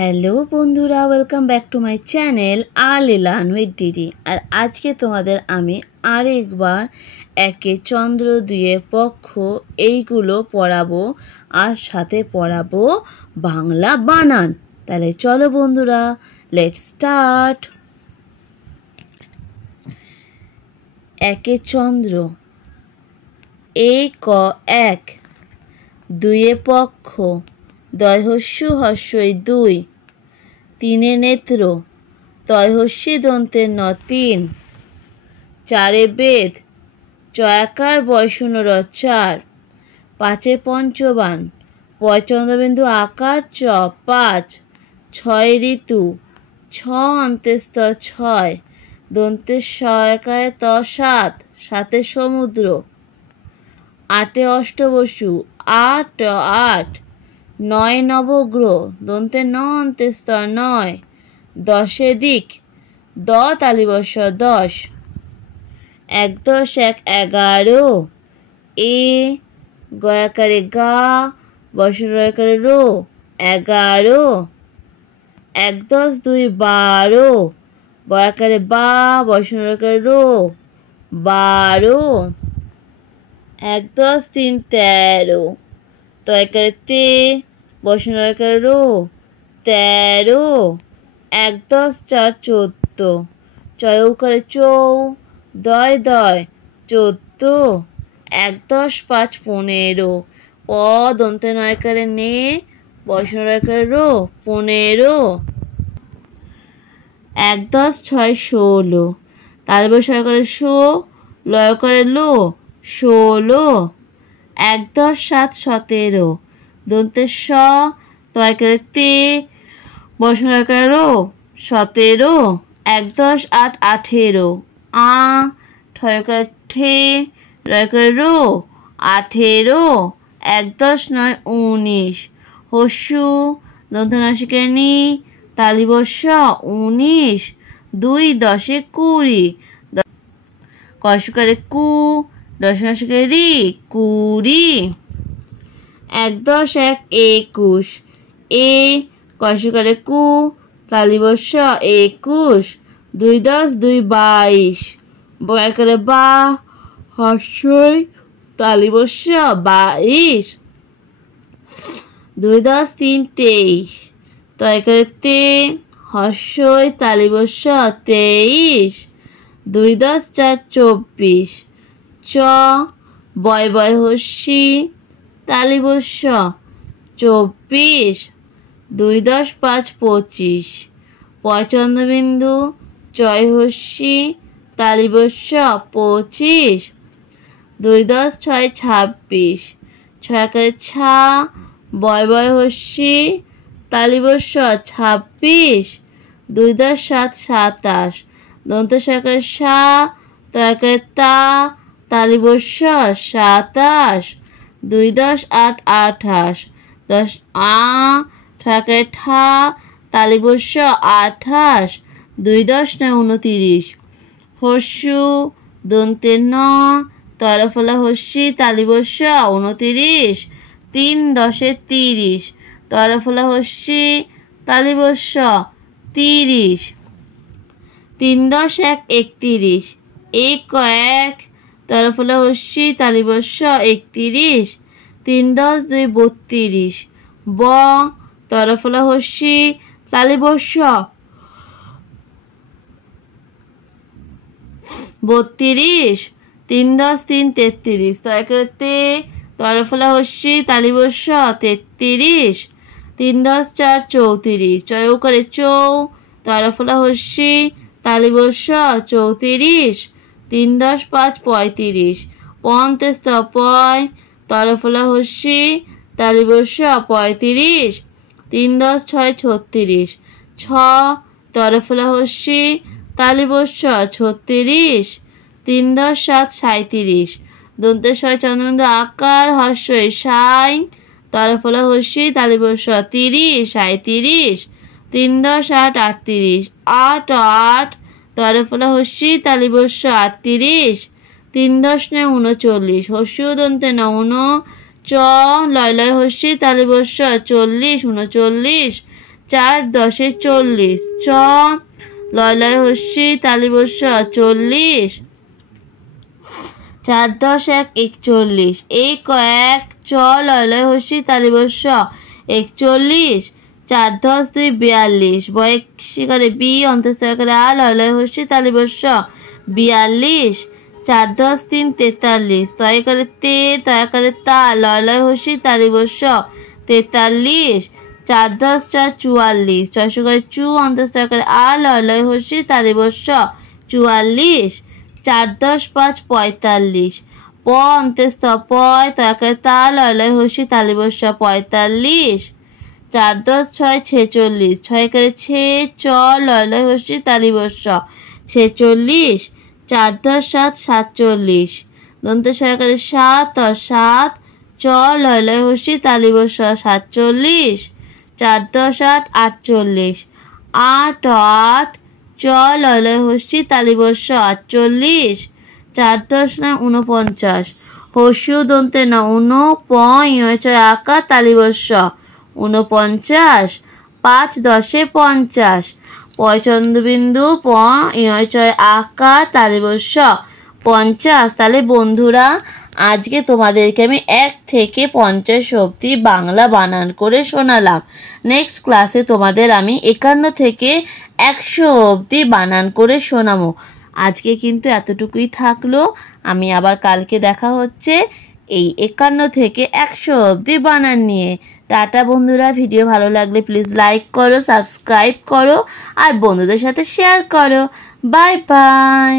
Hello বন্ধুরা, welcome back to my channel early learn with DD. আর আজকে তোমাদের আমি আরেকবার একে চন্দ্র দুয়ে পক্ষ এইগুলো পড়াবো আর সাথে পড়াবো বাংলা বানান। তাহলে চলো বন্ধুরা, লেটস স্টার্ট। একে চন্দ্র, ক এক, দুয়ে পক্ষ, দয় হস্যু হস্যই দুই, তিনে নেত্র, তয় হস্যি দন্তের ন তিন, চারে বেদ, চয়াকার বয়শূন্য র চার, পাঁচে পঞ্চবান, পয় চন্দ্রবিন্দু আকার চ পাঁচ, ছয় ঋতু, ছ অন্ত্যেস্ত ছয়, দন্তের সয়কারে ত সাত, সাতে সমুদ্র, আটে অষ্টবসু আট আট, নয় নবগ্রহ, দন্তে ন অন্ত্যেস্ত নয়, দশে দিক, দ তালিবস্য দশ, এক দশ এক এগারো, গয়াকারে গা বসরকারে রো এগারো, এক দশ দুই বারো, বয়াকারে বা বসরকারে রো বারো, এক দশ তিন তেরো, তয়কারে তে বসনকারে রো তেরো, এক দশ চার চোদ্দ, চয়ৌকারে চৌ, দয় দয় চোদ্দ, এক দশ পাঁচ পনেরো, প দন্তে নয়কারে নে বসনকারে রো পনেরো, এক দশ ছয় ষোলো, তালবে সরকারে শো লয়কারে লো ষোলো, এক দশ সাত সতেরো, দন্তের স তয়কারে তে বসনকারে রো সতেরো, এক দশ আট আঠেরো, ঠয়কারে ঠে রয়কারে রো আঠেরো, এক দশ নয় উনিশ, হস্যু দন্তনাসিকে নি তালিবস্য উনিশ, দুই দশে কুড়ি, কষকারে কু দশনাসিকে রি কুড়ি, এক দশ এক একুশ, কষকারে কু তালিবস্য একুশ, দুই দশ দুই বাইশ, বয়াকারে বা হস্যই তালিবস্য বাইশ, দুই দশ তিন তেইশ, তয়কারে তে হস্যই তালিবস্য তেইশ, দুই দশ চার চব্বিশ, চ বয় বয় হস্যি তালিবস্য চব্বিশ, দুই দশ পাঁচ পঁচিশ, পয় চন্দ্রবিন্দু চয় হস্যি তালিবস্য পঁচিশ, দুই দশ ছয় ছাব্বিশ, ছয়কারে ছা বয় বয় হস্যি তালিবস্য ছাব্বিশ, দুই দশ সাত সাতাশ, দন্ত সরকারে সা তয়কারে তা তালিবস্য সাতাশ, দুই দশ আট আঠাশ, দশ ঠয়কারে ঠা তালিবস্য আঠাশ, দুই দশ নয় উনতিরিশ, হস্যু দন্তে ন তরফলা হস্যি তালিবস্য উনতিরিশ, তিন দশে তিরিশ, তরফলা হস্যি তালিবস্য তিরিশ, তিন দশ এক একতিরিশ, এক তরফলা হস্যি তালিবস্য একতিরিশ, তিন দশ দুই বত্রিশ, ব তরফলা হস্যি তালিবস্য বত্রিশ, তিন দশ তিন তেত্রিশ, তয়কারে তে তরফলা হস্যি তালিবস্য তেত্রিশ, তিন দশ চার চৌত্রিশ, চয়ৌকারে চৌ তরফলা হস্যি তালিবস্য চৌত্রিশ, তিন দশ পাঁচ পঁয়ত্রিশ, পন্তেস্ত পয় তরফলা হস্যি তালিবস্য পঁয়ত্রিশ, তিন দশ ছয় ছত্রিশ, ছ তরফলা হস্যি তালিবস্য ছত্রিশ, তিন দশ সাত সাঁইত্রিশ, দন্তের ছয় চন্দ্রবিন্দু আকার হস্যই সাই তরফলা হস্যি তালিবস্য তিরিশ সাঁইত্রিশ, তিন দশ আট আটত্রিশ, আট আট তরফলা হস্যি তালিবস্য আটত্রিশ, তিন দশ নয় উনচল্লিশ, হস্যু দন্তে ন উন, চ লয় লয় হস্যি তালিবস্য চল্লিশ উনচল্লিশ, 4 10 40 চ লয় লয় হস্যি তালিবস্য 40 4 10 1 41 1 1 চ লয় লয় হস্যি তালিবস্য 41 4 10 2 42 বয় শিকারে বি অন্তঃস্থলে আ লয় লয় হস্যি তালিবস্য 42 4 10 3 43 তয় করে তে তয় করে তা লয় লয় হস্যি তালিবস্য 43 4 10 4 44 ছয় করে চু অন্তঃস্থলে আ লয় লয় হস্যি তালিবস্য 44 4 10 5 45 প অন্তঃস্থ পয় তয় করে তা লয় লয় হস্যি তালিবস্য 45 4 10 6 46 ছয় করে ছে চ লয় লয় হস্যি তালিবস্য 46 4 10 7 47 দন্ত সহকারে 7 7 চ লয় লয় হস্যি তালিবস্য 47 4 10 8 48 8 8 চ লয় লয় হস্যি তালিবস্য 48 4 10 9 49 হস্য দন্তে না উন প ইয় আকার তালিবস্য 49 5 10 50 পয়চন্দ্রবিন্দু প ইয় আকার তালিবস্য 50। তাহলে বন্ধুরা আজকে তোমাদেরকে আমি 1 থেকে 50 অবধি বাংলা বানান করে শোনালাম। নেক্সট ক্লাসে তোমাদের আমি 51 থেকে 100 অবধি বানান করে শোনাবো। আজকে কিন্তু এতটুকুই থাকলো, আমি আবার কালকে দেখা হচ্ছে এই 51 থেকে 100 অবধি বানান নিয়ে। টাটা বন্ধুরা, ভিডিও ভালো লাগলে প্লিজ লাইক করো, সাবস্ক্রাইব করো আর বন্ধুদের সাথে শেয়ার করো। Bye bye.